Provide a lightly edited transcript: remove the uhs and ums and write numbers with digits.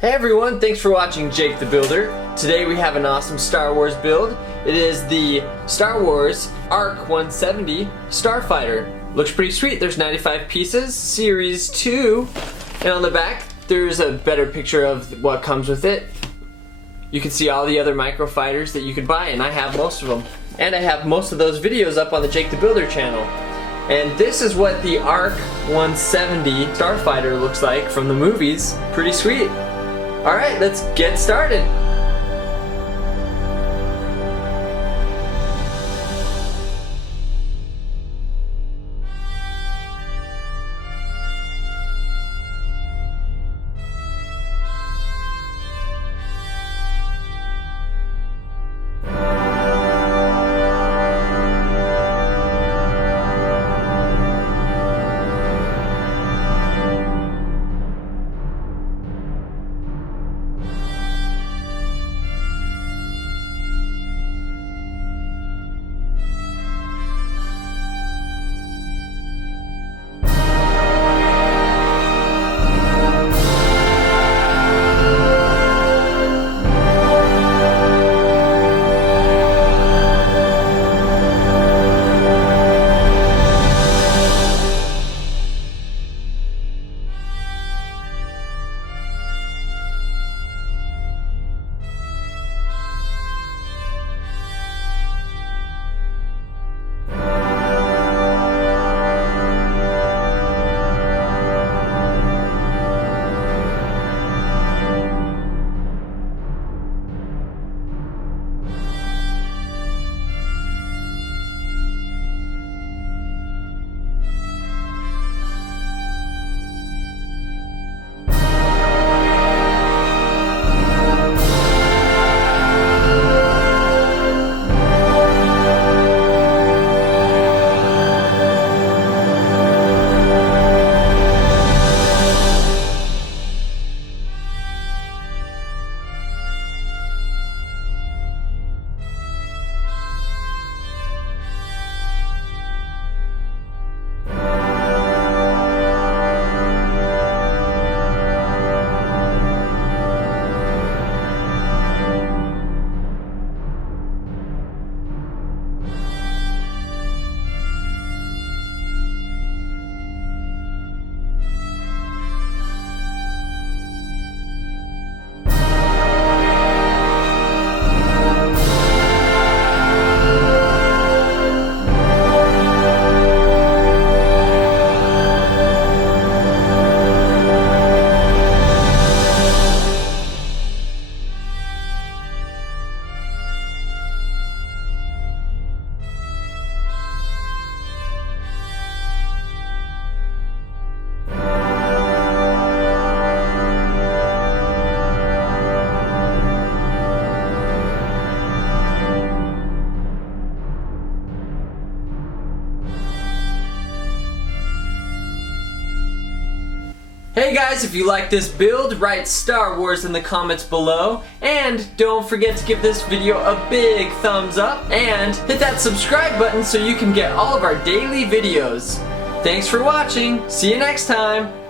Hey everyone, thanks for watching Jake the Builder. Today we have an awesome Star Wars build. It is the Star Wars ARC-170 Starfighter. Looks pretty sweet. There's 95 pieces, Series 2, and on the back there's a better picture of what comes with it. You can see all the other microfighters that you could buy, and I have most of them. And I have most of those videos up on the Jake the Builder channel. And this is what the ARC-170 Starfighter looks like from the movies. Pretty sweet. Alright, let's get started. Hey guys, if you like this build, write Star Wars in the comments below, and don't forget to give this video a big thumbs up, and hit that subscribe button so you can get all of our daily videos. Thanks for watching, see you next time!